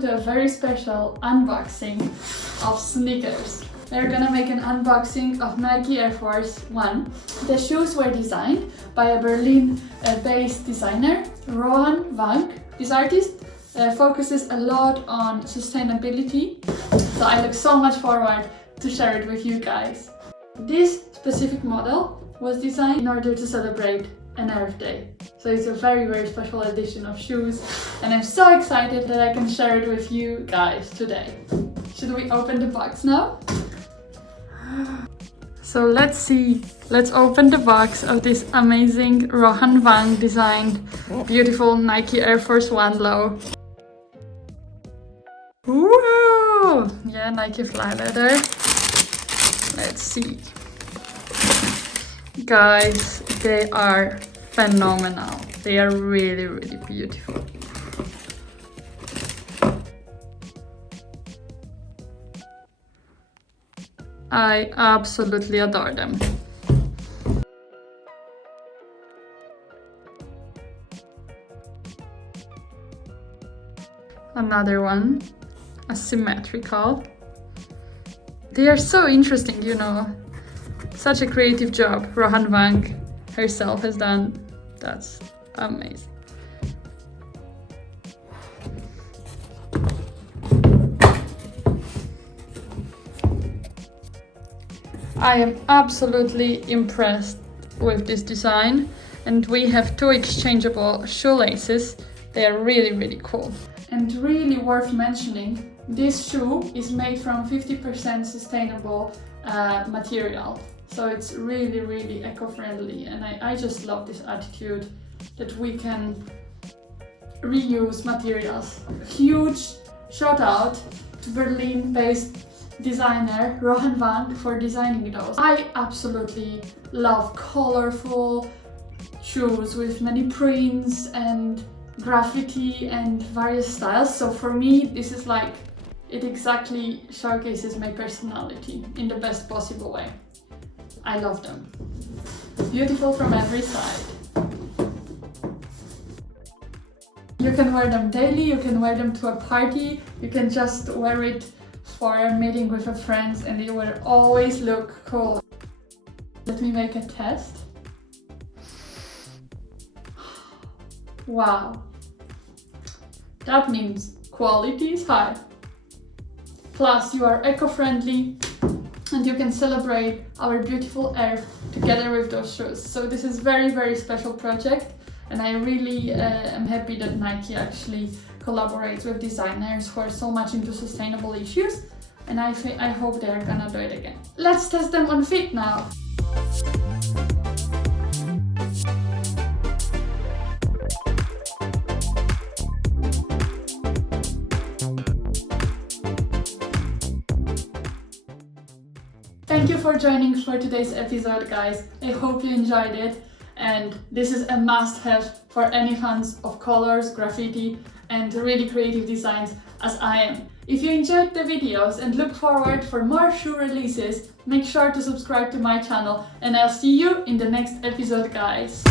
to a very special unboxing of sneakers. We're gonna make an unboxing of Nike Air Force One. The shoes were designed by a Berlin-based designer, Ruohan Wang. This artist focuses a lot on sustainability, so I look so much forward to share it with you guys. This specific model was designed in order to celebrate an Earth Day. So it's a very, very special edition of shoes, and I'm so excited that I can share it with you guys today. Should we open the box now? So let's open the box of this amazing Ruohan Wang designed beautiful Nike Air Force One low. Whoa! Yeah, Nike Flyleather. Let's see. Guys, they are phenomenal. They are really, really beautiful. I absolutely adore them. Another one, asymmetrical. They are so interesting, you know. Such a creative job Ruohan Wang herself has done. That's amazing. I am absolutely impressed with this design, and we have two exchangeable shoelaces. They are really, really cool. And really worth mentioning, this shoe is made from 50% sustainable material. So it's really, really eco-friendly, and I just love this attitude that we can reuse materials. Huge shout out to Berlin-based designer Ruohan Wang for designing those. I absolutely love colorful shoes with many prints and graffiti and various styles. So for me, this is like, it exactly showcases my personality in the best possible way. I love them. Beautiful from every side. You can wear them daily, you can wear them to a party, you can just wear it for a meeting with a friend, and they will always look cool. Let me make a test. Wow. That means quality is high. Plus you are eco-friendly, and you can celebrate our beautiful earth together with those shoes. So this is very, very special project, and I really am happy that Nike actually collaborates with designers who are so much into sustainable issues, and I hope they're gonna do it again. Let's test them on fit now. Thank you for joining for today's episode, guys. I hope you enjoyed it, and this is a must-have for any fans of colors, graffiti, and really creative designs as I am. If you enjoyed the videos and look forward for more shoe releases, make sure to subscribe to my channel, and I'll see you in the next episode, guys.